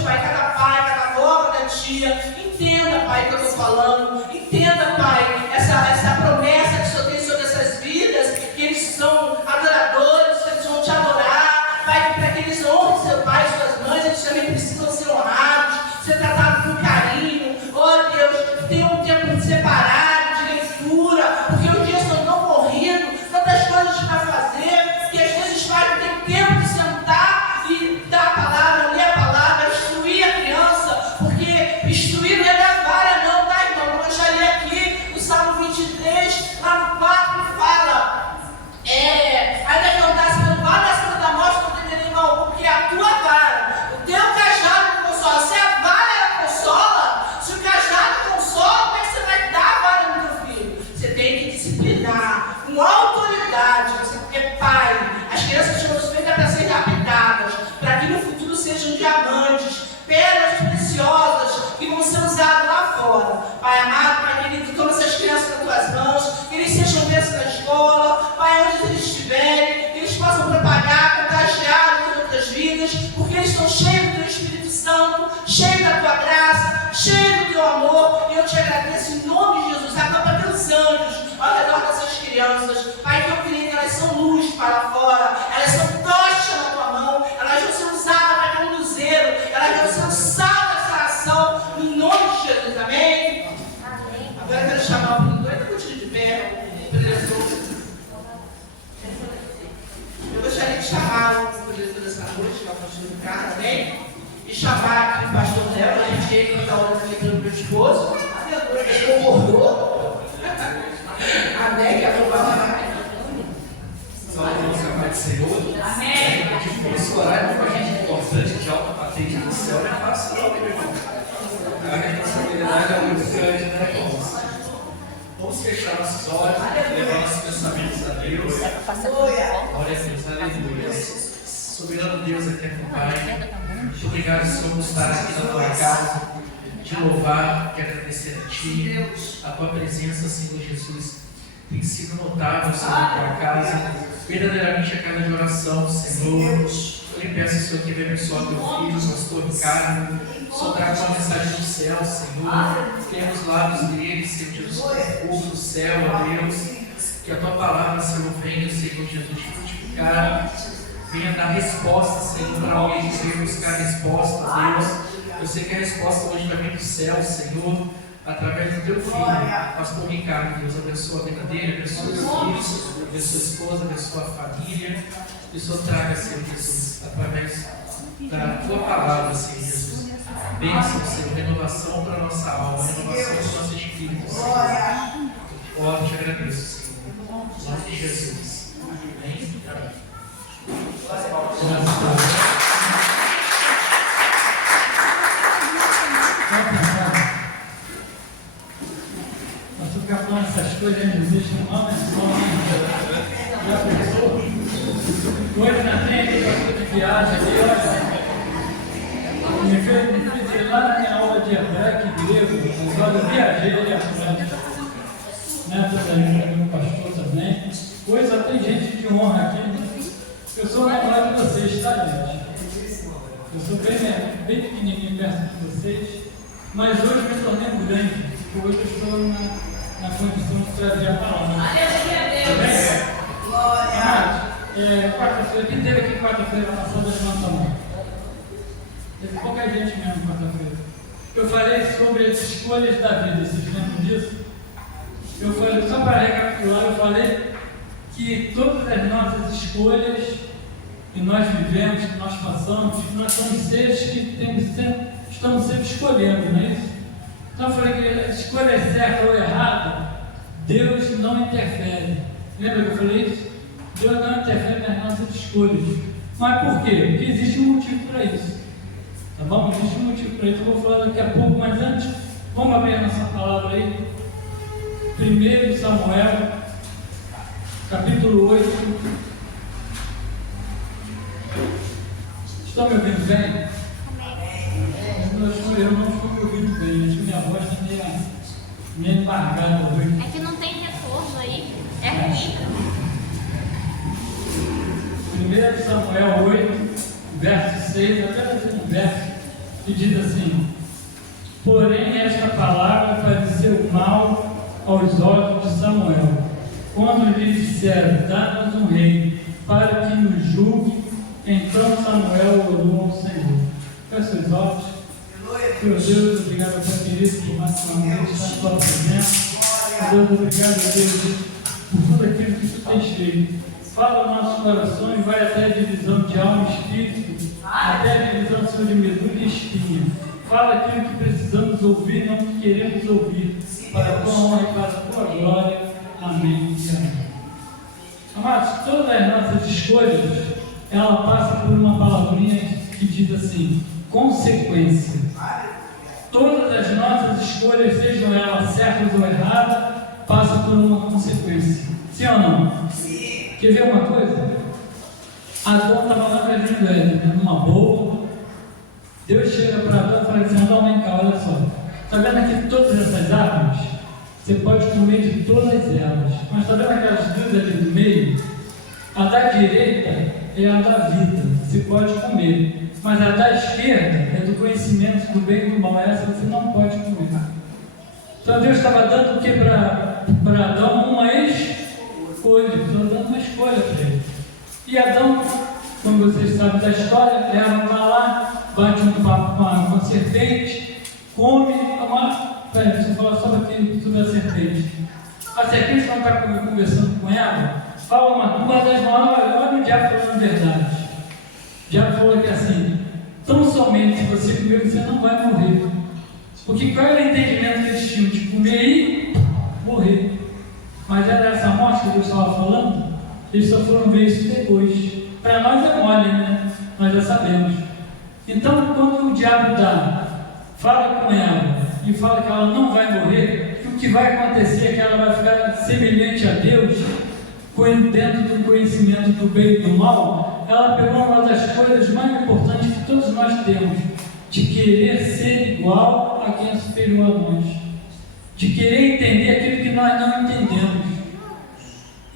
hoje, Pai, cada avó, cada tia, entenda, Pai, o que eu estou falando. Entenda, Pai, essa promessa que o Senhor tem sobre essas vidas, que eles são adoradores, que eles vão te adorar, Pai, para que eles honrem seu pai e suas mães, eles também precisam ser honrados, ser tratados com carinho. Oh Deus, tenha um tempo separado de leitura, porque os dias estão tão corridos, tantas coisas para fazer, que às vezes os pais não têm tempo de sentar e dar a palavra, ler a palavra, instruir a criança, porque instruir não é da vara não, tá, irmão? Como eu já li aqui no Salmo 23, lá no 4, que fala, ainda que eu andasse pelo vale da sombra da morte, não temerei mal algum, porque é a tua vara, o teu cajado me consola. Se a vara ela consola, se o cajado consola, como é que você vai dar a vara no teu filho? Você tem que disciplinar com autoridade, porque pai, as crianças foram feitas para serem lapidadas, para que no futuro sejam diamantes, pérolas preciosas que vão ser usadas lá fora. Pai amado, Pai querido, toma essas crianças nas tuas mãos, que eles sejam bênçãos na escola, Pai, onde eles estiverem, que eles possam propagar, contagiar as outras vidas, porque eles estão cheios do teu Espírito Santo, cheios da tua graça, cheios do teu amor, e eu te agradeço em nome de Jesus. Acampa teus anjos ao redor dessas crianças, Pai, que eu creio que elas são luz para fora, elas são tochas na tua mão, elas vão ser usadas para conduzeiro, elas vão ser um sal dessa nação, em nome de Jesus, amém? Amém. Agora eu quero chamar o pintor, ele continua de pé, eu gostaria de chamar o diretor dessa noite, que é o pastor Ricardo, amém? E chamar aqui o pastor Léo, a gente ele que está orando aqui pelo meu esposo, ele concordou, amém? Que é a palavra. Salve a paz do Senhor. Amém. Esse horário para a gente é importante, de alta patente do céu, não é fácil não, meu irmão. A responsabilidade é muito grande, né, irmãos? Vamos fechar nossos olhos, levar nossos pensamentos a Deus. Glória a Deus, aleluia. Soberano Deus, eterno Pai, muito obrigado, Senhor, por estar aqui na tua casa, te louvar e agradecer a Ti. A tua presença, Senhor Jesus, tem sido notável, Senhor, na tua casa, verdadeiramente a cada de oração, Senhor. Eu lhe peço, Senhor, que venha abençoar teu filho, pastor Ricardo, Senhor, traga uma mensagem do céu, Senhor. Tenha os lábios dele, Senhor Jesus, fogo do céu, ó Deus. Que a tua palavra, Senhor, venha, Senhor Jesus, frutificar. Venha dar resposta, Senhor, para alguém que veio buscar resposta, Deus. Eu sei que a resposta hoje vai vir do céu, Senhor, através do teu filho, pastor Ricardo. Deus abençoa a vida dele, abençoa os filhos, abençoa a esposa, abençoa a família. Que o Senhor traga, Senhor Jesus, através da tua palavra, Senhor Jesus. Bênção, Senhor, renovação para a nossa alma, renovação para o nosso espírito, Senhor. Oro, te agradeço, Senhor. Em nome de Jesus. Amém. Nós ficamos falando essas coisas, não existe um nome, já pensou? Hoje na frente, pastor de viagem aqui, olha. Me fez lá na minha aula de hebraico e grego, agora eu viajei ali à frente. Nessa daí, meu pastor também. Hoje só tem gente de honra aqui. Eu sou o namorado de vocês, tá, gente? Eu sou bem pequenininho perto de vocês, mas hoje me tornei grande, porque hoje eu estou na condição de trazer a palavra. Aleluia, Glória! Quarta-feira, quem teve aqui quarta-feira passada, levanta a mão. Teve pouca gente mesmo quarta-feira. Eu falei sobre as escolhas da vida, vocês lembram disso? Eu falei, só para recapitular, eu falei que todas as nossas escolhas que nós vivemos, que nós passamos, que nós somos seres que estamos sempre escolhendo, não é isso? Então eu falei que a escolha é certa ou errada, Deus não interfere. Lembra que eu falei isso? Deus não interfere nas nossas escolhas. Mas por quê? Porque existe um motivo para isso. Tá bom? Existe um motivo para isso. Eu vou falar daqui a pouco, mas antes, vamos abrir a nossa palavra aí. 1 Samuel, capítulo 8. Estão me ouvindo bem? Eu não estou me ouvindo bem, acho que minha voz está meio embargada hoje. É que não tem retorno aí, é ruim. 1 Samuel 8, verso 6, até um verso, que diz assim: porém esta palavra pareceu mal aos olhos de Samuel, quando lhe disseram: dá-nos um rei, para que nos julgue. Então Samuel orou ao Senhor. Feche os olhos. Meu Deus, obrigado, Pai querido, por mais uma vez estar em tua presença. Meu Deus, obrigado, Deus, por tudo aquilo que tu tens feito. Fala o nosso coração e vai até a divisão de alma e espírito, até a divisão, Senhor, de medula e espinha. Fala aquilo que precisamos ouvir, não que queremos ouvir, para a tua honra e para a tua glória. Amém e amém. Amados, todas as nossas escolhas, ela passa por uma palavrinha que diz assim: consequência. Todas as nossas escolhas, sejam elas certas ou erradas, passam por uma consequência. Sim ou não? Sim. Quer ver uma coisa? Adão estava lá com a gente, numa boa. Deus chega para Adão e fala assim: Adão, vem cá, olha só. Está vendo aqui todas essas árvores? Você pode comer de todas elas. Mas está vendo aquelas duas ali do meio? A da direita é a da vida, você pode comer. Mas a da esquerda é do conhecimento do bem e do mal. Essa você não pode comer. Então Deus estava dando o que para Adão? Uma escolha. Estava dando uma escolha para ele. E Adão, como vocês sabem da história, ela vai lá, bate um papo com a serpente, come uma. Peraí, deixa eu falar só sobre a serpente. A serpente, quando está conversando com ela, fala uma das maiores. Olha o diabo falando a verdade. O diabo falou que assim: tão somente se você comer, você não vai morrer. Porque qual era o entendimento que eles tinham? De comer e morrer. Mas era essa morte que Deus estava falando? Eles só foram ver isso depois. Para nós é mole, né? Nós já sabemos. Então, quando o diabo fala com ela e fala que ela não vai morrer, o que vai acontecer é que ela vai ficar semelhante a Deus, dentro do conhecimento do bem e do mal. Ela pegou uma das coisas mais importantes que todos nós temos, de querer ser igual a quem é superior a nós, de querer entender aquilo que nós não entendemos.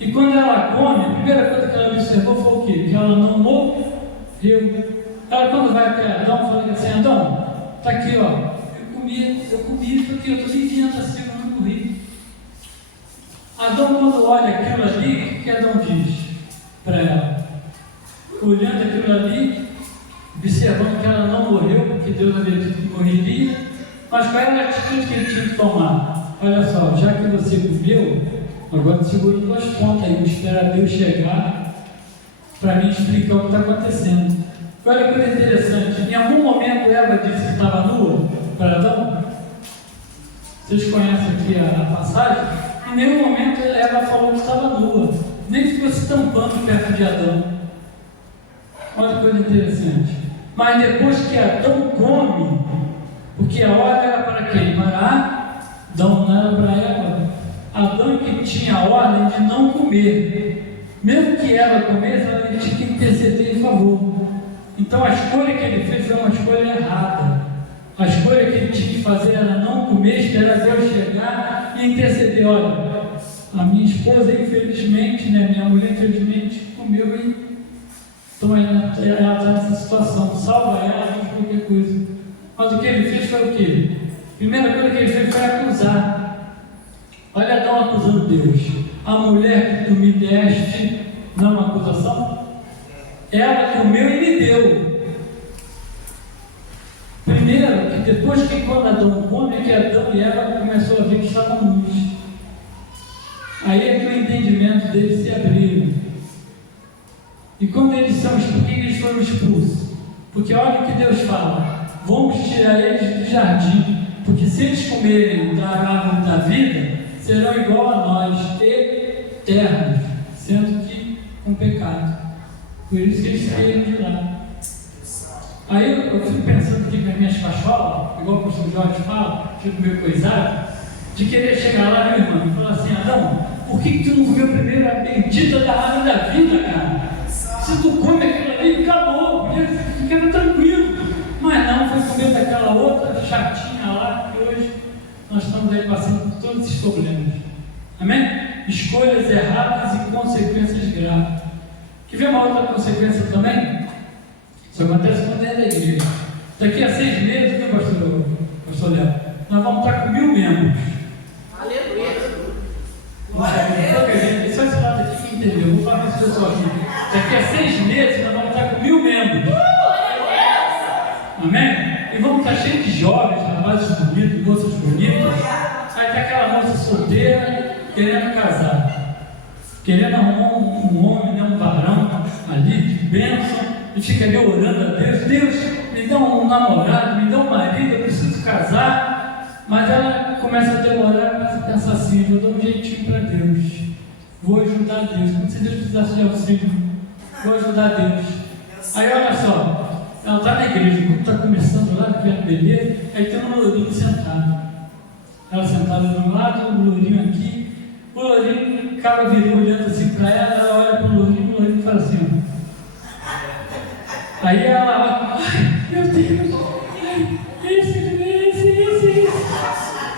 E quando ela come, a primeira coisa que ela observou foi o quê? Que ela não morreu. Ela, quando vai até Adão, fala assim: Adão, está aqui, ó, eu comi isso aqui, eu estou vivendo assim, eu não morri. Adão, quando olha aquilo ali, o que Adão diz para ela? Olhando aquilo ali, observando que ela não morreu, porque Deus havia dito que morreria, mas qual era a atitude que ele tinha que tomar? Olha só, já que você comeu, agora segura duas pontas aí, espera Deus chegar para mim explicar o que está acontecendo. Olha que coisa interessante, em algum momento Eva disse que estava nua para Adão. Vocês conhecem aqui a passagem? Em nenhum momento Eva falou que estava nua, nem ficou se tampando perto de Adão. Olha que coisa interessante. Mas depois que Adão come, porque a ordem era para quem? Para Adão, não era para Eva. Adão que tinha a ordem de não comer. Mesmo que Eva comesse, ela tinha que interceder em favor. Então a escolha que ele fez foi uma escolha errada. A escolha que ele tinha que fazer era não comer, esperar Deus chegar e interceder. Olha, a minha esposa, infelizmente, minha mulher, infelizmente, comeu e então ela está nessa situação. Salva ela de qualquer coisa. Mas o que ele fez foi o quê? A primeira coisa que ele fez foi acusar. Olha Adão acusando Deus. A mulher que tu me deste, não é uma acusação? Ela comeu e me deu. Primeiro, que depois que quando Adão come, é que Adão e Eva começou a ver que estavam nus. Aí é que o entendimento deles se abriu. E quando eles são expulsos, por que eles foram expulsos? Porque olha o que Deus fala: vamos tirar eles do jardim, porque se eles comerem da árvore da vida, serão igual a nós, eternos, sendo que com pecado. Por isso que eles saíram de lá. Aí eu fico pensando aqui nas minhas cacholas, igual o professor Jorge fala, fico meio coisado, de querer chegar lá, meu irmão, e falar assim: Adão, por que tu não comeu primeiro a bendita da árvore da vida, cara? Se tu come aquilo ali, acabou, fica tranquilo. Mas não, foi comer daquela outra chatinha lá, que hoje nós estamos aí passando por todos esses problemas. Amém? Escolhas erradas e consequências graves. Quer ver uma outra consequência também? Isso acontece quando é da igreja. Daqui a 6 meses, né, pastor Léo? Nós vamos estar com 1000 membros. Aleluia. Só esse lado aqui que entendeu. Vou falar para esse pessoal aqui. Daqui a 6 meses, nós vamos estar com 1000 membros. Amém? E vamos estar cheios de jovens, rapazes bonitos, moças bonitas. Aí tem aquela moça solteira querendo casar, querendo arrumar um homem, né, um varão ali de bênção, e fica ali orando a Deus. Deus, me dá um namorado, me dá um marido, eu preciso casar. Mas ela começa a demorar, começa a pensar assim: vou dar um jeitinho para Deus, vou ajudar Deus, como se Deus precisasse de auxílio, vou ajudar Deus. Aí olha só, ela está na igreja, o culto está começando lá, que é beleza, aí tem um lourinho sentado. Ela sentada de um lado, o lourinho aqui, o lourinho acaba virando olhando assim para ela olha para o lourinho fala assim, ó. Aí ela, ai, meu Deus, ai, esse.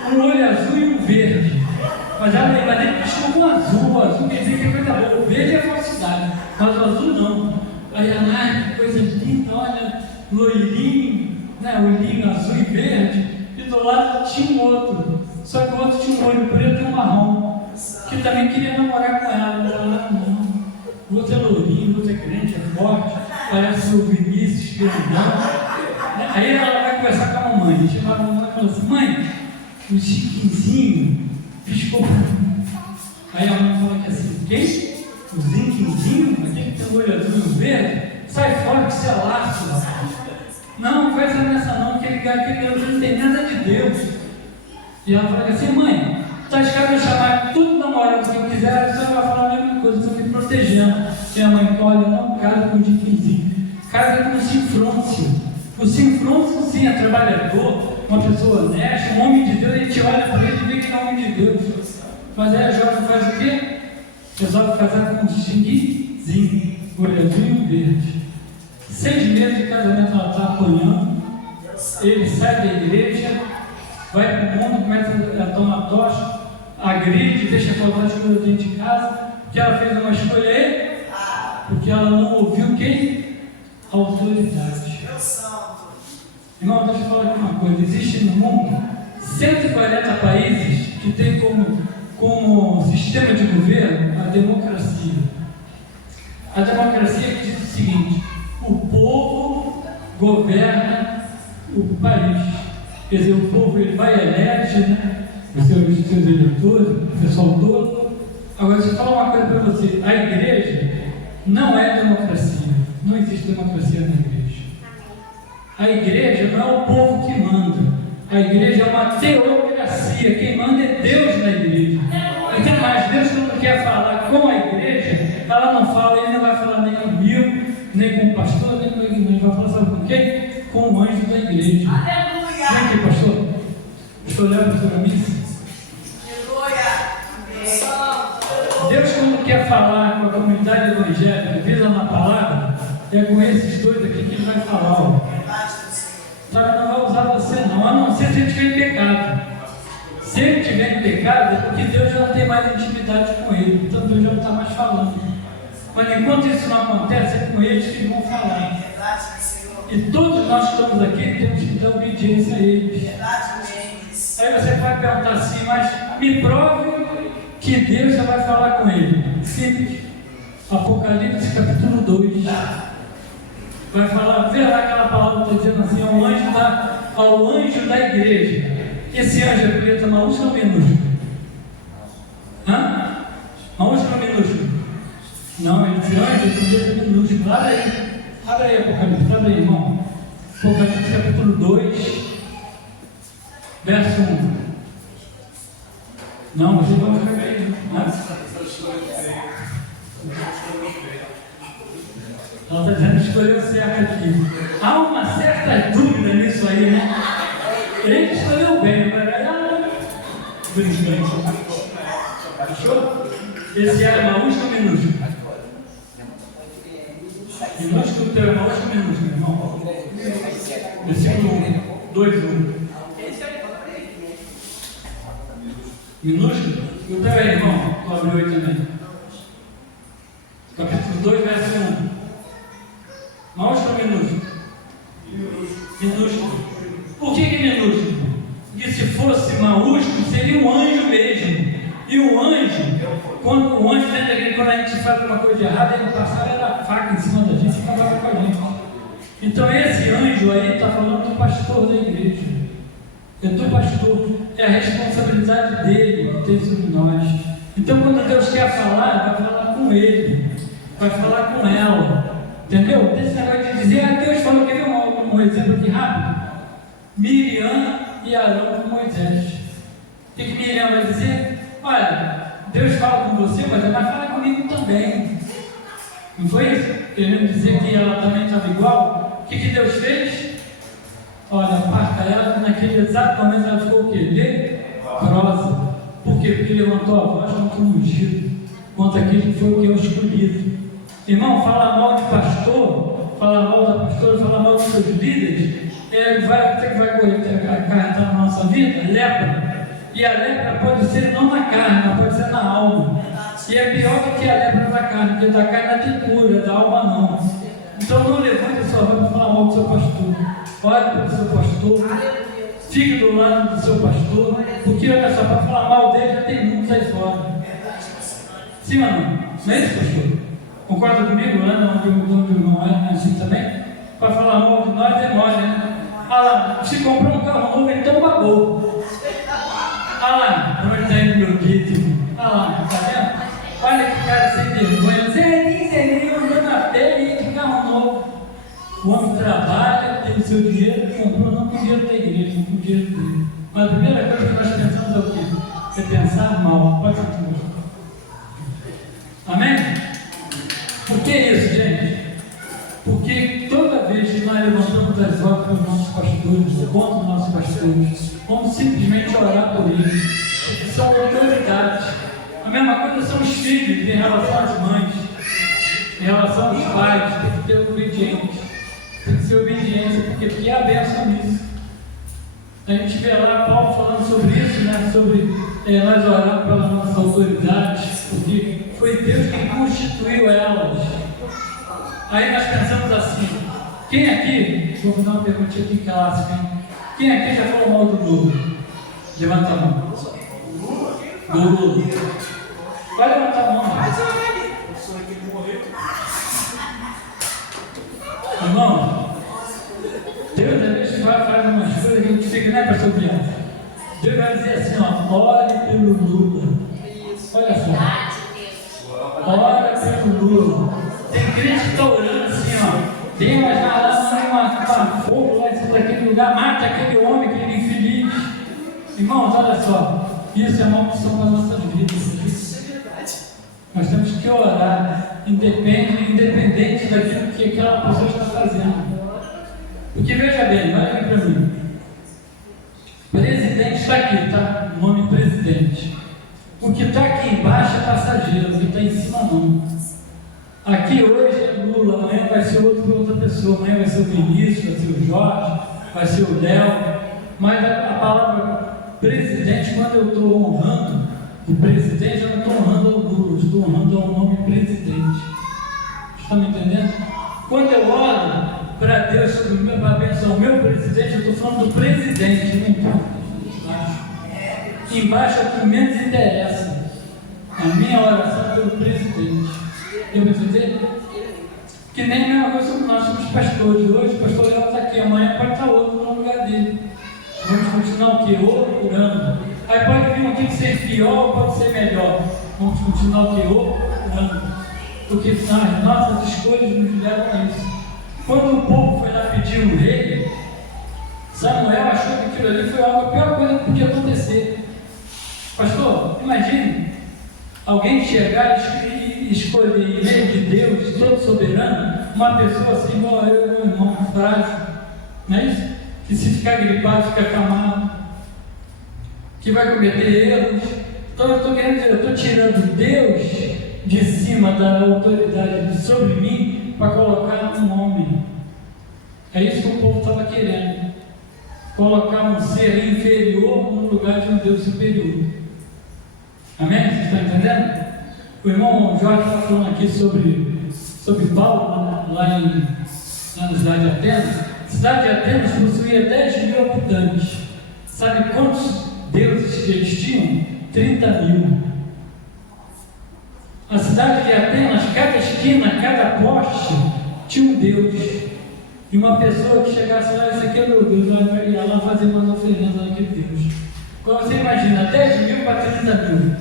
Um olho azul e um verde. Mas ela piscou com azul. O azul quer dizer que é coisa boa. O verde é falsidade, mas o azul não. Aí ela, ai, que coisa linda, olha, loirinho, né, olhinho azul e verde. E do lado tinha um outro. Só que o outro tinha um olho preto e um marrom, que também queria namorar com ela. Ela, não. O outro é lourinho, o outro é grande, é forte, parece o Vinícius, grandão. Aí ela vai conversar com a mamãe. Chega a mamãe e fala assim: mãe, o Ziquinzinho piscou. Aí a mãe fala que assim: quem? O Ziquinzinho? Aquele que tem o olho azul e o verde? Sai fora que você é laço. Não vai ser nessa não, que aquele não tem nada de Deus. E ela fala assim: mãe, está escrito eu chamar tudo namorado que eu quiser, você vai falar a mesma coisa, eu estou me protegendo. E a mãe olha: não, casa com o Ziquinzinho, casa com o Sinfrôncio. O Sinfrôncio, sim, é trabalhador, uma pessoa honesta, um homem de Deus. A gente olha para ele e vê que é um homem de Deus. Mas aí a jovem faz o quê? Resolve casar com um xinguizinho, olho azul e verde. 6 meses de casamento ela está apanhando. Ele sai da igreja, vai para o mundo, começa a tomar tocha, agride, deixa faltar as coisas dentro de casa, que ela fez uma escolha aí, porque ela não ouviu quem? Autoridade. Irmão, deixa eu falar aqui uma coisa: existe no mundo 140 países que tem como sistema de governo a democracia. A democracia diz o seguinte: o povo governa o país. Quer dizer, o povo ele vai elege, né, os seus eleitores, o pessoal todo. Agora, deixa eu falar uma coisa para você: a igreja não é democracia, não existe democracia na igreja. A igreja não é o povo que manda, a igreja é uma teocracia, quem manda é Deus na igreja. Então, mas Deus, quando quer falar com a igreja, ela não fala, ele não vai falar nem comigo, nem com o pastor, nem com a igreja, ele vai falar, sabe com quem? Com o anjo da igreja. Aleluia! Vem aqui, pastor. Estou olhando para mim. Deus, quando quer falar com a comunidade evangélica, visa na palavra, é com esses dois aqui que ele vai falar. Ó. Sabe, não vai usar você não, a não ser se ele estiver em pecado. Se ele estiver em pecado, é porque Deus já não tem mais intimidade com ele, então Deus já não está mais falando. Mas enquanto isso não acontece, é com eles que vão falar. E todos nós que estamos aqui temos que dar obediência a eles. Aí você vai perguntar assim: mas me prove que Deus já vai falar com ele. Simples. Apocalipse capítulo 2. Vai falar, vê lá aquela palavra que está dizendo assim: ao anjo da igreja. Esse anjo é porque está maiúsculo ou minúsculo? Hã? Maiúsculo ou minúsculo? Não, esse anjo é minúsculo. Abre aí Apocalipse, abre aí, irmão. Apocalipse capítulo 2, verso 1. Não, vocês vão ficar aí. Ela está dizendo que escolheu certo aqui. Há uma certa dúvida nisso aí, né? Ele escolheu bem, mas ela brincando. Achou? Esse é maiúsculo ou minúsculo? Minúsculo teu é maiúsculo ou minúsculo, irmão? Versículo 1, 2, 1. Minúsculo? E o teu é, irmão? Tu abriu aí também. Capítulo 2, verso 1. Maiúsculo ou minúsculo? Minúsculo. E o anjo, quando o anjo dentro daquele, quando a gente faz alguma coisa de errada, ele passava era a faca em cima da gente e acabava com a gente. Então esse anjo aí está falando do pastor da igreja. É do pastor, é a responsabilidade dele que tem sobre nós. Então quando Deus quer falar, vai falar com ele, vai falar com ela. Entendeu? Esse negócio de dizer, Deus falou, quer ver um exemplo aqui rápido? Miriam e Arão com Moisés. O que Miriam vai dizer? Olha, Deus fala com você, mas ele vai falar comigo também. Não foi isso? Querendo dizer que ela também estava igual? O que Deus fez? Olha, aparta ela, naquele exato momento ela ficou o quê? Leprosa. Por quê? Porque levantou a voz contra o ungido, contra aquele que foi o que eu escolhido. Irmão, falar mal de pastor, falar mal da pastora, falar mal dos seus líderes, você que vai acarretar na nossa vida? Lepra. E a lepra pode ser não na carne, mas pode ser na alma. E é pior do que a lepra da carne, porque da carne não tem cura, da alma não. Então não levante a sua voz para falar mal do seu pastor. Ore pelo seu pastor. Fique do lado do seu pastor. Porque olha só, para falar mal dele já tem muitos aí fora. Sim ou não? Não é isso, pastor? Concorda comigo? Lá onde o irmão é assim também? Para falar mal de nós é mole, né? Ah lá, se comprou um carro novo, então bagou. Ah lá, como ele está indo meu kit. Ah lá, tá vendo? Olha que cara sem vergonha. Zerinho, andando a pé e de carro novo. O homem trabalha, tem o seu dinheiro, comprou não com o dinheiro da igreja, não com o dinheiro dele. Mas a primeira coisa que nós pensamos é o quê? É pensar mal. Pode continuar. Amém? Por que isso, gente? Porque toda vez que nós levantamos as vozes para os nossos pastores, contra os nossos pastores, vamos simplesmente orar por eles, porque são autoridades. A mesma coisa são os filhos em relação às mães, em relação aos pais, tem que ter obediência. Tem que ser obediência, porque há bênção nisso. A gente vê lá Paulo falando sobre isso, né? Sobre nós orar pelas nossas autoridades, porque foi Deus quem constituiu elas. Aí nós pensamos assim, quem aqui, vou fazer uma perguntinha aqui clássica, hein? Quem aqui já falou mal do Lula? Levanta a mão. Do Lula. Vai levantar a mão. Irmão, Deus às vezes faz umas coisas que a gente fica, né, pastor Bianca? Deus vai dizer assim, ó, ore pelo Lula. Olha só. Ore pelo Lula. Tem crente que está orando assim, ó. Deus vai lá, uma fogo lá daquele lugar, mata aquele homem, aquele infeliz. Irmãos, olha só. Isso é uma opção para a nossa vida. Nós temos que orar, independente daquilo que aquela pessoa está fazendo. Porque veja bem, olha aqui para mim. Presidente está aqui, tá? O nome presidente. O que está aqui embaixo é passageiro, o que está em cima não. Aqui hoje é Lula, amanhã vai ser outra pessoa, amanhã vai ser o Vinícius, vai ser o Jorge, vai ser o Léo. Mas a palavra presidente, quando eu estou honrando o presidente, eu não estou honrando ao Lula, eu estou honrando ao nome presidente. Estão me entendendo? Quando eu oro para Deus para abençoar o meu presidente, eu estou falando do presidente, não importa. Embaixo é o que menos interessa. A minha oração é pelo presidente. Eu vou dizer que nem a mesma coisa nós somos pastores. Hoje o pastor Léo está aqui, amanhã pode estar outro no lugar dele. Vamos continuar o quê? Orando. Aí pode vir um dia que ser pior, pode ser melhor. Vamos continuar o quê? Orando. Porque as nossas escolhas nos levam a isso. Quando o povo foi lá pedir um rei, Samuel achou que aquilo ali foi a pior coisa que podia acontecer. Pastor, imagine alguém chegar e escolher em meio de Deus, todo soberano, uma pessoa assim igual eu, meu irmão, frágil, não é isso? Que se ficar gripado, fica acamado, que vai cometer erros. Então eu estou querendo dizer, eu estou tirando Deus de cima da autoridade sobre mim para colocar um homem. É isso que o povo estava querendo. Colocar um ser inferior no lugar de um Deus superior. Amém? Vocês estão entendendo? O irmão Jorge está falando aqui sobre Paulo, lá na cidade de Atenas. A cidade de Atenas possuía 10 mil habitantes. Sabe quantos deuses que eles tinham? 30 mil. A cidade de Atenas, cada esquina, cada poste tinha um Deus. E uma pessoa que chegasse lá, esse aqui é meu Deus, ela ia lá fazer uma oferenda naquele Deus. Quando você imagina, 10 mil para 30 mil.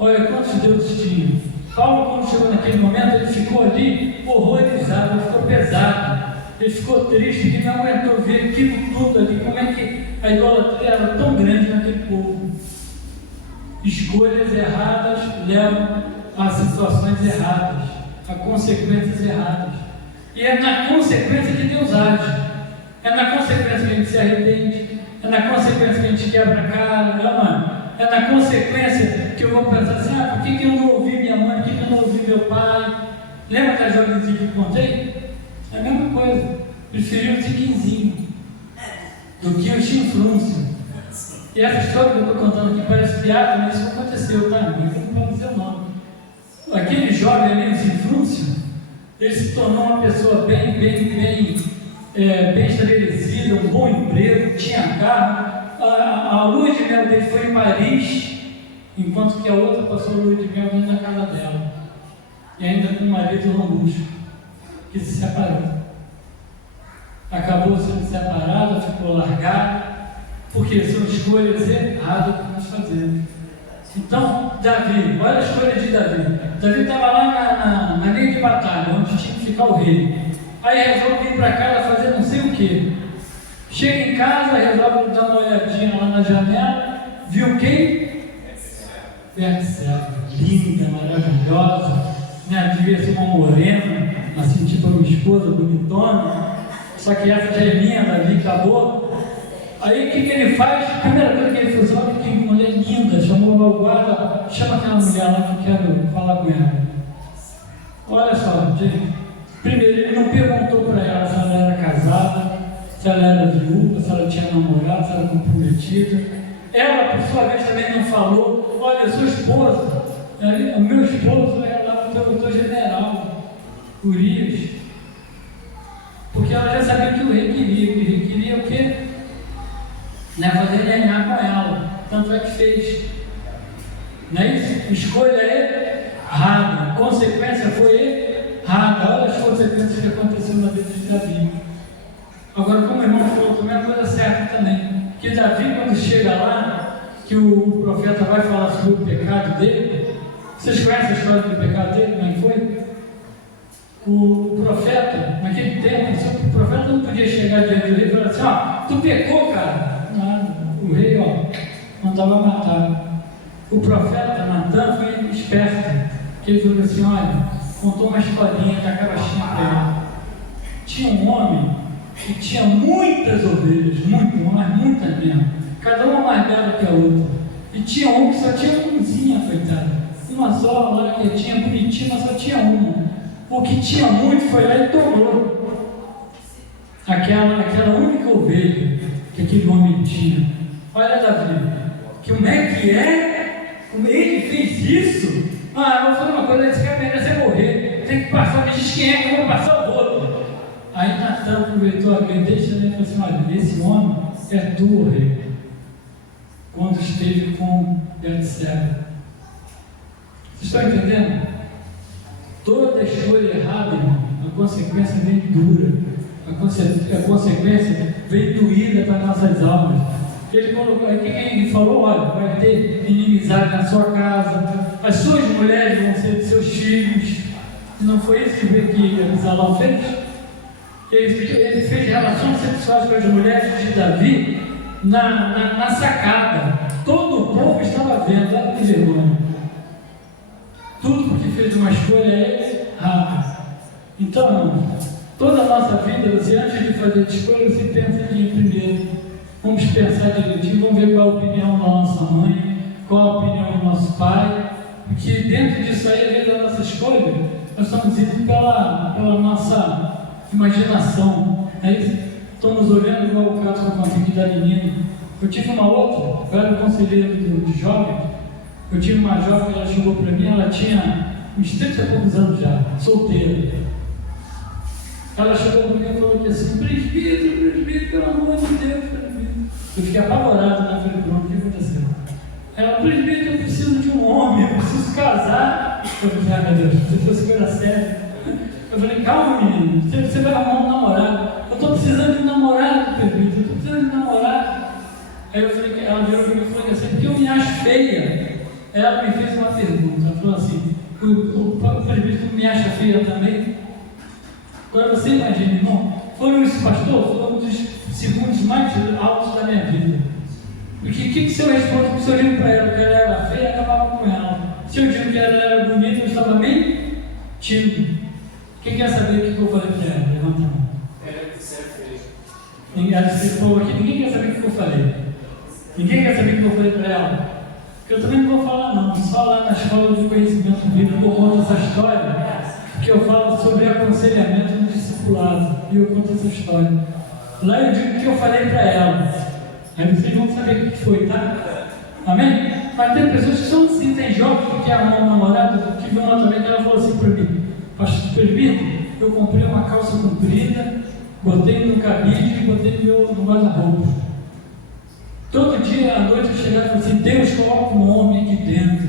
Olha quantos deuses tinha. Paulo, quando chegou naquele momento, ele ficou ali horrorizado, ele ficou pesado. Ele ficou triste, ele não aguentou ver aquilo tudo ali, como é que a idolatria era tão grande naquele povo. Escolhas erradas levam a situações erradas, a consequências erradas. E é na consequência que Deus age. É na consequência que a gente se arrepende. É na consequência que a gente quebra a cara. Não, é na consequência que eu vou pensar assim, por que eu não ouvi minha mãe? Por que eu não ouvi meu pai? Lembra da jovenzinha que eu contei? É a mesma coisa. Preferiu o tiquinzinho do que o chinfrúncio. E essa história que eu estou contando aqui parece piada, mas isso aconteceu, tá? Mas eu não posso dizer o nome. Aquele jovem ali, o chinfrúncio, ele se tornou uma pessoa bem estabelecida, um bom emprego, tinha carro. A lua de mel dele foi em Paris, enquanto que a outra passou a lua de mel dentro da casa dela. E ainda com um marido robusto, que se separou. Acabou sendo separada, ficou largada, porque são escolhas erradas que nós fazemos. Então, Davi, olha a escolha de Davi. Davi estava lá na linha de batalha, onde tinha que ficar o rei. Aí resolve vir para casa fazer não sei o que. Chega em casa, resolve dar uma olhadinha lá na janela, viu quem? Betseba, linda, maravilhosa, né? Devia ser uma morena, assim, tipo uma esposa bonitona, só que essa já é minha, Davi acabou. Aí o que ele faz? A primeira coisa que ele fez, olha que mulher linda, chamou o guarda, chama aquela mulher lá que eu quero falar com ela. Olha só, gente, primeiro ele não perguntou para ela se ela era casada, se ela era viúva, se ela tinha namorado, se ela era comprometida. Ela, por sua vez, também não falou, olha, sua esposa, o meu esposo é lá o doutor-general, Urias, porque ela já sabia que o rei queria o quê? Né, fazer DNA com ela, tanto é que fez. Não é isso? Escolha errada, consequência foi errada. Olha as consequências que aconteceram na vida de Davi. Agora, como o irmão falou, também é a coisa certa também, que Davi, quando chega lá, que o profeta vai falar sobre o pecado dele, vocês conhecem a história do pecado dele, como é que foi? O profeta, naquele tempo, o profeta não podia chegar diante do rei e falar assim, tu pecou, cara. Nada. O rei, mandava matar. O profeta Natan foi esperto, que ele falou assim, olha, contou uma historinha da carochinha para ele. Tinha um homem que tinha muitas ovelhas, mas muitas mesmo, cada uma mais bela que a outra. E tinha um que só tinha umzinha, coitada. Uma só lá, quietinha, bonitinha, mas só tinha uma. O que tinha muito foi lá e tomou aquela única ovelha que aquele homem tinha. Olha, Davi, como é que é? Como ele fez isso? Eu vou fazer uma coisa, esse cara merece morrer. Tem que passar, me diz quem é que eu vou passar o outro. Aí Natan aproveitou a deixa e falou assim, olha, esse homem é tu, rei. Quando esteve com Betseba. Vocês estão entendendo? Toda escolha errada, irmão, a consequência vem dura. A consequência vem doída para nossas almas. Ele colocou aqui, ele falou, olha, vai ter inimizade na sua casa, as suas mulheres vão ser de seus filhos. E não foi isso que Absalão fez? Ele fez relações sexuais com as mulheres de Davi na sacada. Todo o povo estava vendo, olha que vergonha. Tudo porque fez uma escolha errada. Então, toda a nossa vida, você, antes de fazer escolha, você pensa em primeiro. Vamos pensar direitinho, vamos ver qual a opinião da nossa mãe, qual a opinião do nosso pai, porque dentro disso aí, às vezes, a nossa escolha, nós estamos indo pela nossa imaginação. Estamos olhando igual o caso que eu contei aqui da menina. Eu tive uma outra, eu era conselheiro de jovens. Eu tive uma jovem que ela chegou para mim, ela tinha uns 30 e poucos anos já, solteira. Ela chegou para mim e falou assim, presbítero, pelo amor de Deus, presbítero. Eu fiquei apavorado, né? Falei, pronto, o que aconteceu? Ela, presbítero, eu preciso de um homem, eu preciso casar. Eu falei, meu Deus, se fosse coisa séria. Eu falei, calma, menino, você vai arrumar um namorado. Eu estou precisando de um namorado, Pedrito, eu estou precisando de um namorado. Aí eu falei, ela virou para mim e falou assim, porque eu me acho feia. Ela me fez uma pergunta, ela falou assim, o presbítero me acha feia também? Agora você imagina, irmão, foram esse pastor, foi um dos segundos mais altos da minha vida. Porque o que se eu respondo? Se eu digo para ela que ela era feia, eu acabava com ela. Se eu digo que ela era bonita, eu estava bem tímido. Quem quer saber o que eu falei para ela? Levanta a mão. Ela disse, pô, aqui, ninguém quer saber o que eu falei. Ninguém quer saber o que eu falei para ela. Porque eu também não vou falar não, só lá na escola de conhecimento bíblico eu conto essa história, que eu falo sobre aconselhamento no discipulado, e eu conto essa história. Lá eu digo o que eu falei para ela. Aí vocês vão saber o que foi, tá? Amém? Mas tem pessoas que são assim, tem jovens que querem arrumar um namorado, que viu lá também que ela falou assim para mim, pastor presbítero, eu comprei uma calça comprida, botei no cabide e botei no guarda-roupa. Todo dia à noite eu chegava e falava assim, Deus coloca um homem aqui dentro.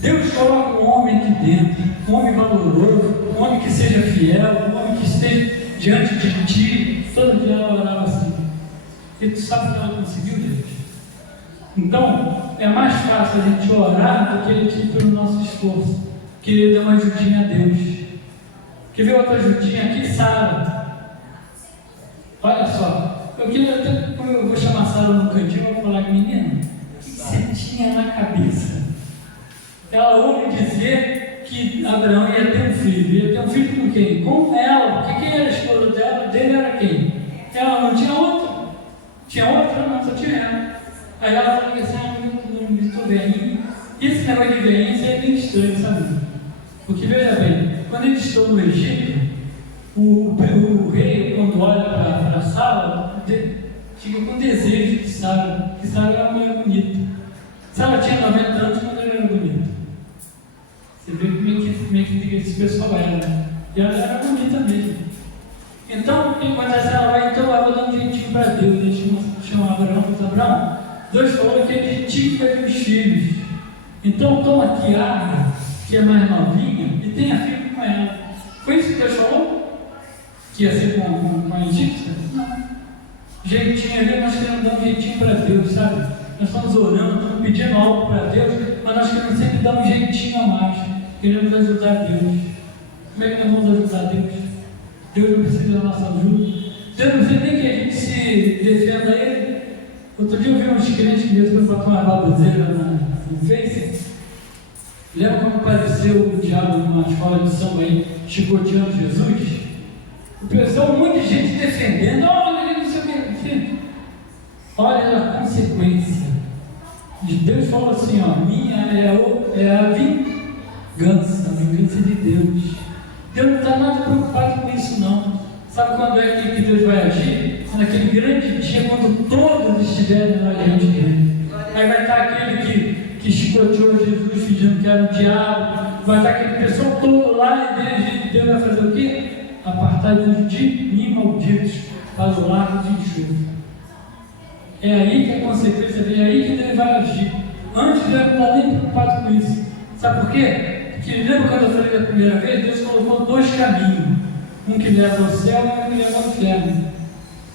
Deus coloca um homem aqui dentro, um homem valoroso, um homem que seja fiel, um homem que esteja diante de ti. Todo dia ela orava assim. E tu sabe que ela conseguiu, gente? Então, é mais fácil a gente orar do que a gente ir pelo nosso esforço. Querer dar uma ajudinha a Deus. Quer ver outra ajudinha aqui? Sara. Olha só. Eu vou chamar a Sara no cantinho e vou falar, menina, o que você tinha na cabeça? Ela ouve dizer que Abraão ia ter um filho. Ia ter um filho com quem? Com ela. Porque quem era a esposa dele era quem? Ela não tinha outra. Tinha outra? Não, só tinha ela. Aí ela falou assim, não estou velhinho. Esse negócio de velhinho, isso é bem estranho, sabe? Porque veja bem, quando eles estão no Egito, o rei, quando olha para a Sara, fica com desejo de Sara, que Sara era uma mulher bonita. Sara tinha 90 anos quando ela era bonita. Você vê como é que esse pessoal era, né? E ela era bonita mesmo. Então, enquanto ela vai, então ela vai dar um jeitinho para Deus. Eles chamam Abraão, Abraão. Deus falou que ele tinha que ter os filhos. Então, toma aqui a Agar, que é mais novinha, e tenha filho com ela. Foi isso que Deus falou? Que ia ser com a egípcia? Não. Jeitinho ali, nós queremos dar um jeitinho para Deus, sabe? Nós estamos orando, estamos pedindo algo para Deus, mas nós queremos sempre dar um jeitinho a mais. Queremos ajudar Deus. Como é que nós vamos ajudar Deus? Deus não precisa da nossa ajuda. Deus não precisa nem que a gente se defenda a Ele. Outro dia eu vi uns crentes que mesmo botar uma baboseira no Face. Lembra como apareceu o diabo numa escola de samba aí, chicoteando Jesus? O pessoal, um monte de gente defendendo, olha, não sei o que. Olha a consequência. Deus falou assim, ó, minha é a vingança de Deus. Deus não está nada preocupado com isso não. Sabe quando é que Deus vai agir? Naquele grande dia, quando todos estiverem lá diante dele. Aí vai estar aquele que chicoteou Jesus fingindo que era o diabo. Vai estar aquele pessoal todo lá e Deus vai fazer o quê? Apartai-vos de mim, malditos, para o lago de enxofre. É aí que a consequência vem, é aí que Deus vai agir. Antes Deus não está nem preocupado com isso. Sabe por quê? Porque lembra quando eu falei da primeira vez? Deus colocou dois caminhos. Um que leva ao céu e um que leva ao inferno.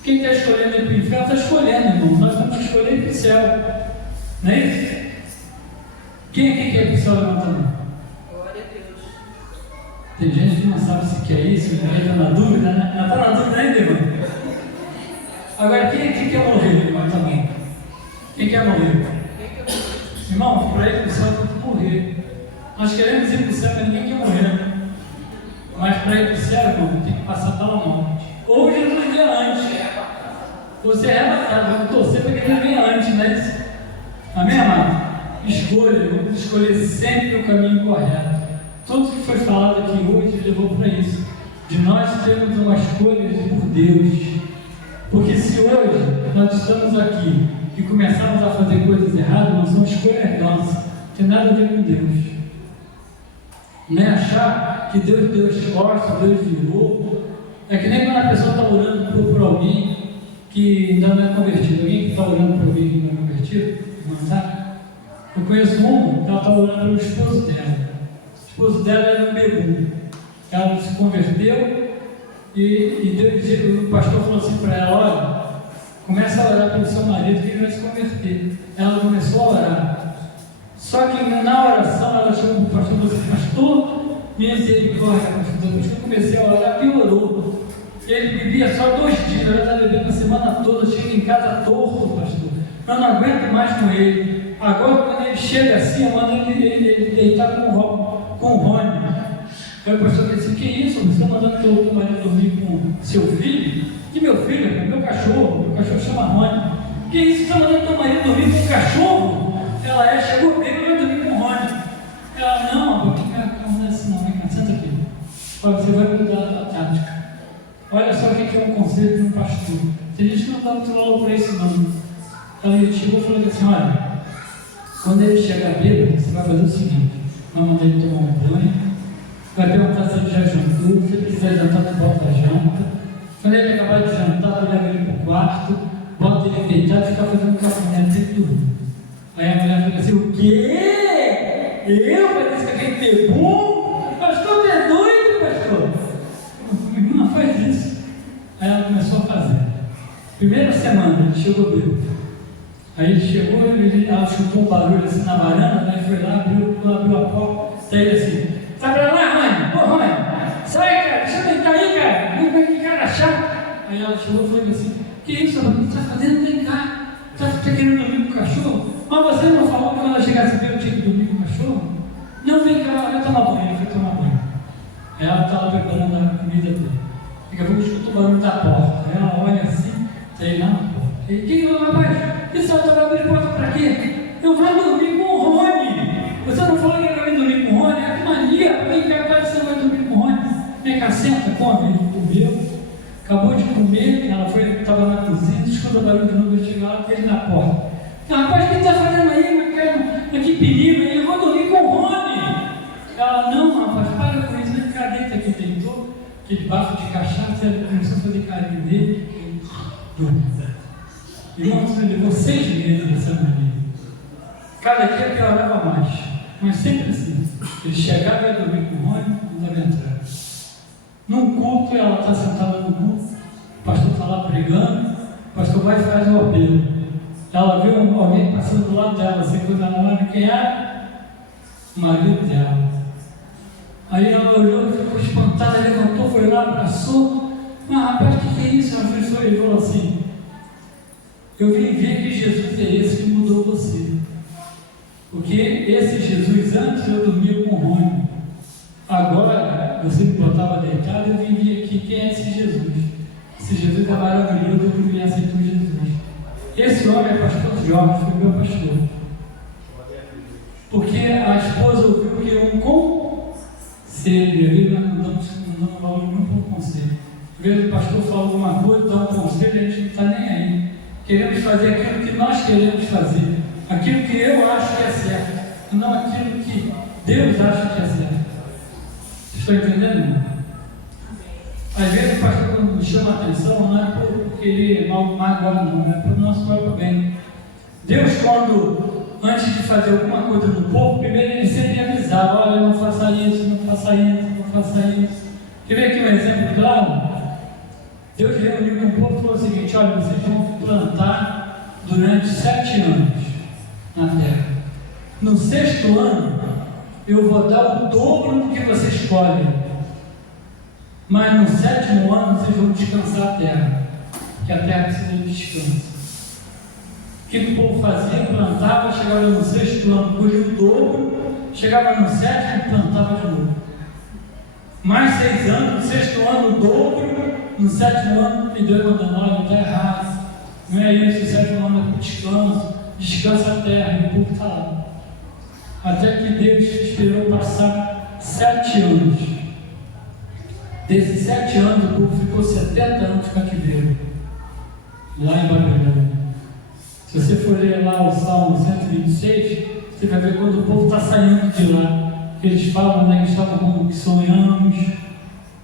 Quem está escolhendo ir para o inferno está escolhendo, irmão. Nós vamos escolher ir para o céu. Não é isso? Quem aqui quer ir para o céu levantando? Glória a Deus. Tem gente que não sabe se quer isso, ainda está na dúvida, né? Não está na dúvida ainda, irmão? Agora, quem quer morrer, irmão, também? Quem quer morrer? Irmão, para ir para o céu tem que morrer. Nós queremos ir para o céu, mas ninguém quer morrer, né? Mas para ir para o céu, irmão, tem que passar pela morte. Ou Jesus venha antes. Você é arrebatado, vamos torcer para que ele venha antes, não é isso? Amém, amado? Escolha, vamos escolher sempre o caminho correto. Tudo que foi falado aqui hoje levou para isso. De nós termos uma escolha por Deus. Porque se hoje nós estamos aqui e começarmos a fazer coisas erradas, não são escolhas nossas. Não tem nada a ver com Deus. Não é achar que Deus deu as costas, Deus virou. É que nem quando a pessoa está orando por alguém que ainda não é convertido. Alguém que está orando por alguém que não é convertido, não sabe? Eu conheço uma, ela está orando pelo esposo dela. O esposo dela era um bebum. Ela se converteu e o pastor falou assim para ela: olha, começa a orar pelo seu marido que ele vai se converter. Ela começou a orar. Só que na oração ela chegou para o pastor e falou assim: pastor, misericórdia, pastor. Depois que eu comecei a orar, piorou. Ele bebia só 2 dias, ela estava bebendo a semana toda, chega em casa torto, pastor. Eu não aguento mais com ele. Agora, quando ele chega assim, eu mando ele deitar com o Rony. Aí o pastor disse assim: que isso? Você está mandando teu marido dormir com seu filho? Que meu filho? É meu cachorro chama Rony. Que isso? Você está mandando teu marido dormir com um cachorro? Ela chegou bem, eu vou dormir com o Rony. Ela: não, não é assim não, vem cá, senta aqui. Olha, você vai mudar a tática. Olha só o que é um conselho de um pastor. Tem gente que não dá muito valor para isso não. Ela chegou e falou assim: olha, quando ele chegar bêbado, você vai fazer o seguinte: vai mandar ele tomar um banho, vai perguntar se ele já jantou, se ele quiser jantar, tu bota a janta. Quando ele acabar de jantar, tu leva ele para o quarto, bota ele deitado e fica fazendo cafuné até ele dormir. Aí a mulher falou assim: o quê? Eu pareço aquele bebum? Pastor, você é doido, pastor? Não faz isso. Aí ela começou a fazer. Primeira semana, ele chegou bêbado. Aí ele chegou, ela chutou um barulho assim na varanda, né? Foi lá, abriu a porta, daí ele assim: sai pra lá, Rony! Ô, Rony! Sai, cara! Deixa eu deitar aí, cara! Vem cá, que cara chato! Aí ela chegou e falou assim: que isso, Rony? O que você está fazendo? Vem cá! Tá querendo dormir com o cachorro? Mas você não falou que quando ela chegasse bêbada eu tinha que dormir com o cachorro? Não, vem cá, vai tomar banho. Ele foi tomar banho. Aí ela estava preparando a comida dele. Daqui a pouco escuta o barulho da porta. Aí ela olha assim, sai lá na porta. E o que rapaz? Esse senhor está abrindo porta para quê? Eu vou dormir com o Rony. Você não falou que ia dormir com o Rony? É que mania. Vem cá, pai, você vai dormir com o Rony. Vem cá, senta, come. Ele comeu, acabou de comer. Ela estava na cozinha, escuta o barulho de novo, ele chega lá, ele na porta. Rapaz, o que está fazendo aí? Que perigo, eu vou dormir com o Rony. Ela: não, rapaz, para com isso, vem cá, deita aqui, deitou. Aquele bafo de cachaça, ele começou a fazer carinho nele. Irmãos, ele levou 6 meses dessa maneira. Cada dia piorava mais, mas sempre assim. Ele chegava e ia dormir com o Rony, não dava entrada. Num culto, ela está sentada no culto, o pastor está lá pregando, o pastor vai e faz o apelo. Ela viu alguém passando do lado dela, assim, quando ela olha, quem é? O marido dela. Aí ela olhou e ficou espantada, levantou, foi lá, abraçou. Mas rapaz, o que é isso? Ela fez, ele falou assim: eu vim ver que Jesus é esse que mudou você. Porque esse Jesus, antes eu dormia com o Rony. Agora, você me botava deitado, eu vim ver aqui quem é esse Jesus. Esse Jesus é maravilhoso, eu vim aceitar Jesus. Esse homem é pastor Jorge, foi meu pastor. Porque a esposa ouviu que um conselho, nós não damos valor nenhum para um conselho. Às vezes o pastor fala alguma coisa, dá um conselho, a gente não está nem aí. Queremos fazer aquilo que nós queremos fazer, aquilo que eu acho que é certo, não aquilo que Deus acha que é certo. Estão entendendo? Às vezes o pastor, quando me chama a atenção, não é por querer magoar, não, é para o nosso próprio bem. Deus, quando, antes de fazer alguma coisa no povo, primeiro ele sempre avisava: olha, não faça isso, não faça isso, não faça isso. Quer ver aqui um exemplo claro? Deus reuniu com o povo e falou o seguinte: olha, vocês vão plantar durante 7 anos na terra. No 6º ano, eu vou dar o dobro do que vocês colhem. Mas no 7º ano, vocês vão descansar a terra, porque a terra precisa de descanso. O que o povo fazia? Plantava, chegava no 6º ano, colhia o dobro, chegava no 7º e plantava de novo. Mais 6 anos, no 6º ano, o dobro, no 7º ano, e Deus mandou: olha, está errado. Não é isso, o 7º ano é para descanso, descansa a terra, e o povo está lá. Até que Deus esperou passar 7 anos. Desses 7 anos, o povo ficou 70 anos cativeiro, lá em Babilônia. Se você for ler lá o Salmo 126, você vai ver quando o povo está saindo de lá. Eles falam, né, que estavam como que sonhamos,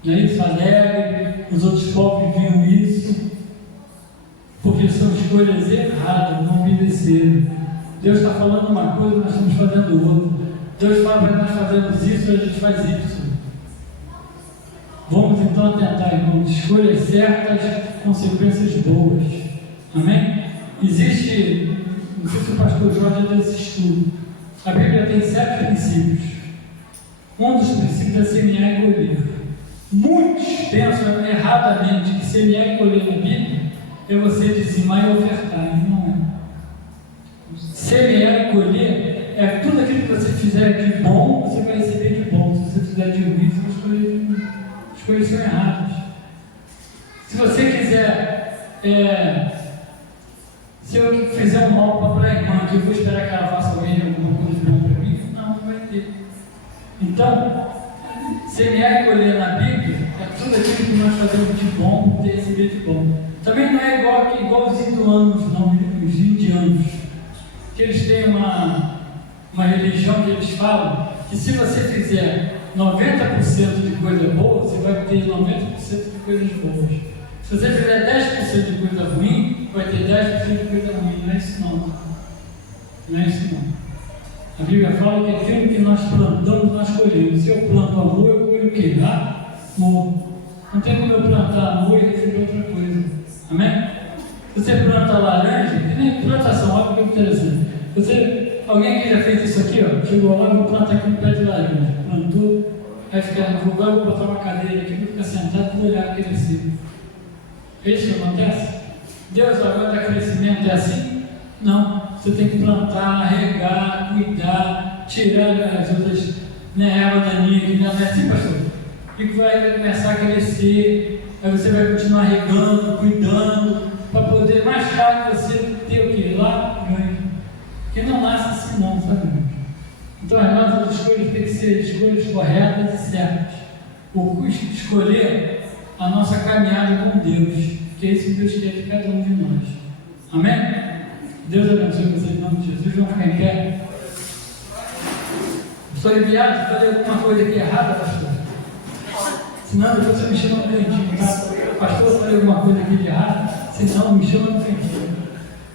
não é isso? Alegre, os outros povos viam isso, porque são escolhas erradas, não obedeceram. Deus está falando uma coisa, nós estamos fazendo outra. Deus fala para nós fazermos isso, a gente faz isso. Vamos então tentar, irmãos, escolhas certas, consequências boas. Amém? Existe, não sei se o pastor Jorge deu esse estudo. A Bíblia tem 7 princípios. Um dos princípios é semear e colher. Muitos pensam erradamente que semear e colher na Bíblia é você dizimar e ofertar. E não é. Semear e colher é tudo aquilo que você fizer de bom, você vai receber de bom. Se você fizer de ruim, você vai escolher de ruim. As coisas são erradas. Se você quiser, se eu fizer um mal para a irmã, que eu vou esperar que ela faça alguma coisa de bom para mim, não vai ter. Então, semear e colher na Bíblia é tudo aquilo que nós fazemos de bom, ter receber de bom. Também não é igual os indianos, não, os indianos, que eles têm uma religião que eles falam que se você fizer 90% de coisa boa, você vai ter 90% de coisas boas. Se você fizer 10% de coisa ruim, vai ter 10% de coisa ruim. Não é isso não. Não é isso não. A Bíblia fala que aquilo que nós plantamos, nós colhemos. Se eu planto amor, eu colho o quê? Amor. Não tem como eu plantar amor e receber outra coisa. Amém? Se você planta laranja, que nem plantação, olha que interessante. Alguém que já fez isso aqui, ó, chegou lá, vou plantar aqui um pé de laranja. Plantou, aí fica, agora vou botar uma cadeira aqui para ficar sentado e olhar crescer. É isso que acontece? Deus agora dá crescimento, é assim? Não. Você tem que plantar, regar, cuidar, tirar as outras ervas daninhas, que não é assim, pastor? E vai começar a crescer, aí você vai continuar regando, cuidando, para poder mais tarde você ter o que? Lá grande. Que não nasce assim não, sabe? Então as nossas escolhas têm que ser escolhas corretas e certas. O escolher a nossa caminhada com Deus, que é isso que Deus quer de cada um de nós. Amém? Deus abençoe vocês em nome de Jesus. Vamos ficar em pé. Sou enviado, falei alguma coisa aqui errada, pastor? Senão depois você me chama no cantinho, tá? Pastor, falei alguma coisa aqui de errado? Senão me chama no cantinho.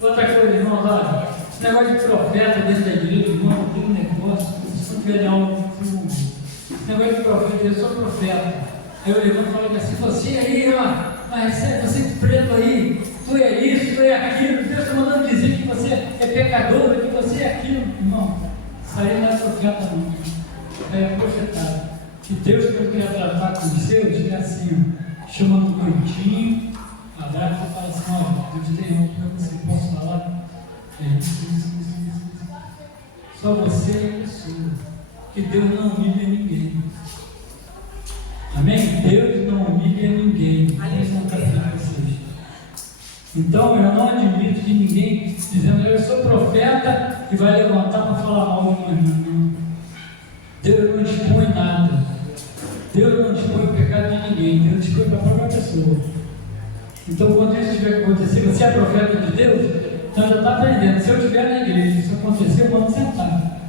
Outra coisa, irmãos, olha, esse negócio de profeta dentro da igreja, irmão, tem um negócio, se não tiver aula, esse negócio de profeta, eu sou profeta. Aí eu levanto e falo assim, você aí, ó, mas você de preto aí, tu é isso, tu é aquilo, Deus está mandando dizer que você é pecador, que você é aquilo. Irmão, isso aí não é profeta não, é profetado. Que Deus que eu queria tratar com os seus é assim, chama no cantinho, abraça e fala assim, ó, Deus tem algo para você, posso falar? É isso. Só você é a pessoa, que Deus não humilha ninguém. Amém? Deus não humilha ninguém. Deus não está com vocês. Então eu não admito que ninguém dizendo eu sou profeta e vai levantar para falar mal de uma irmã. Deus não dispõe nada. Deus não dispõe o pecado de ninguém. Deus dispõe para a própria pessoa. Então quando isso tiver acontecido, você é profeta de Deus, então já está aprendendo. Se eu estiver na igreja, se acontecer, vamos sentar.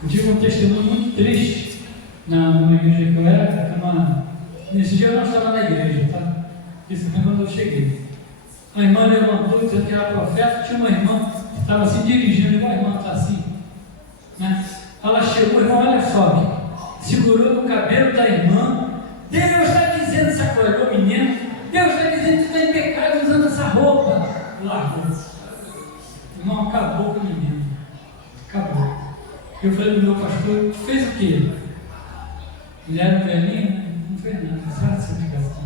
Eu tive um testemunho muito triste numa igreja que eu era, nesse dia eu não estava na igreja, tá? Isso foi quando eu cheguei. A irmã levantou dizendo que era profeta, tinha uma irmã que estava assim dirigindo, igual a irmã está assim, né? Ela chegou, irmão, olha só, segurou no cabelo da irmã, Deus está dizendo, sacou, o menino, Deus está dizendo que está em pecado usando essa roupa. Largou. Irmão, acabou com o menino. Acabou. Eu falei para o meu pastor, fez o quê? Ele era um velhinho, não fez nada, sabe essa explicação?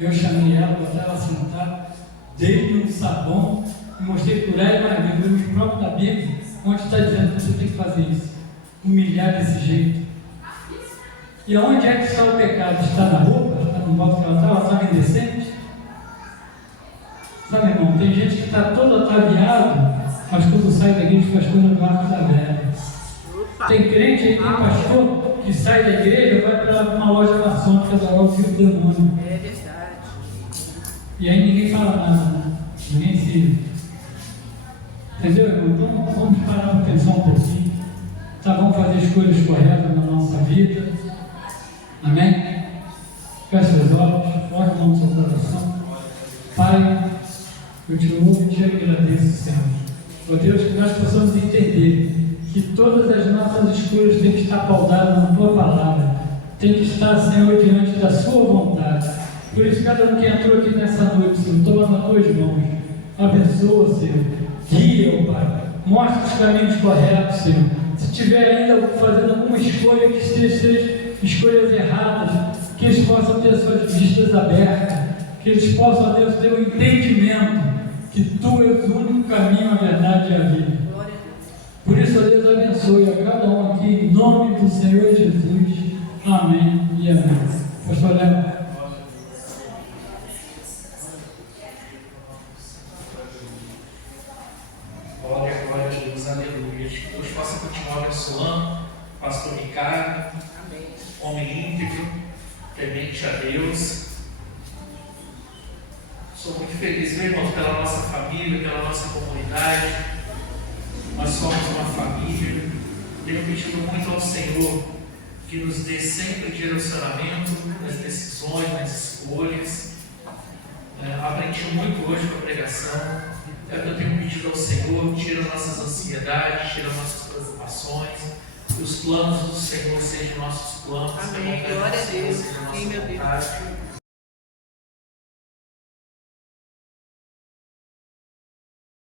Eu chamei ela, botei ela sentada, dei-lhe um sabão, e mostrei por ela e mais livros próprios da Bíblia, onde está dizendo que você tem que fazer isso, humilhar desse jeito. E aonde é que está o pecado? Está na roupa? Está no modo que ela estava indecente? Sabe, irmão, tem gente que está todo ataviado, mas quando sai da igreja faz coisa do arco da velha. Tem crente aí, tem pastor que sai da igreja e vai para uma loja maçônica adorar o filho do demônio. É verdade. E aí ninguém fala nada, né? Ninguém se. Entendeu, irmão? Então vamos parar para pensar um pouquinho. Tá, vamos fazer escolhas corretas na nossa vida. Amém? Feche os olhos, coloque a mão no seu coração. Pai, eu te louvo e te agradeço, Senhor. Ó Deus, que nós possamos entender que que todas as nossas escolhas têm que estar pautadas na Tua palavra, tem que estar, Senhor, diante da Sua vontade. Por isso, cada um que entrou aqui nessa noite, Senhor, toma nas Tuas mãos, abençoa, Senhor, guia, ó Pai, mostra os caminhos corretos, Senhor. Se tiver ainda fazendo alguma escolha que seja escolhas erradas, que eles possam ter suas vistas abertas, que eles possam, Deus, ter o entendimento que Tu és o único caminho, a verdade e a vida. Por isso, Deus, abençoe a cada um aqui, em nome do Senhor Jesus. Amém e amém. Pastor Léo. Glória a Deus, aleluia. Que Deus possa continuar abençoando o pastor Ricardo, homem íntegro, temente a Deus. Sou muito feliz, meu irmão, pela nossa família, pela nossa comunidade. Nós somos uma família. Tenho pedido muito ao Senhor que nos dê sempre direcionamento nas decisões, nas escolhas. Aprendi muito hoje com a pregação. É que eu tenho pedido ao Senhor, tira nossas ansiedades, tira nossas preocupações, que os planos do Senhor sejam nossos planos, amém. que a vontade do Senhor seja a nossa vontade.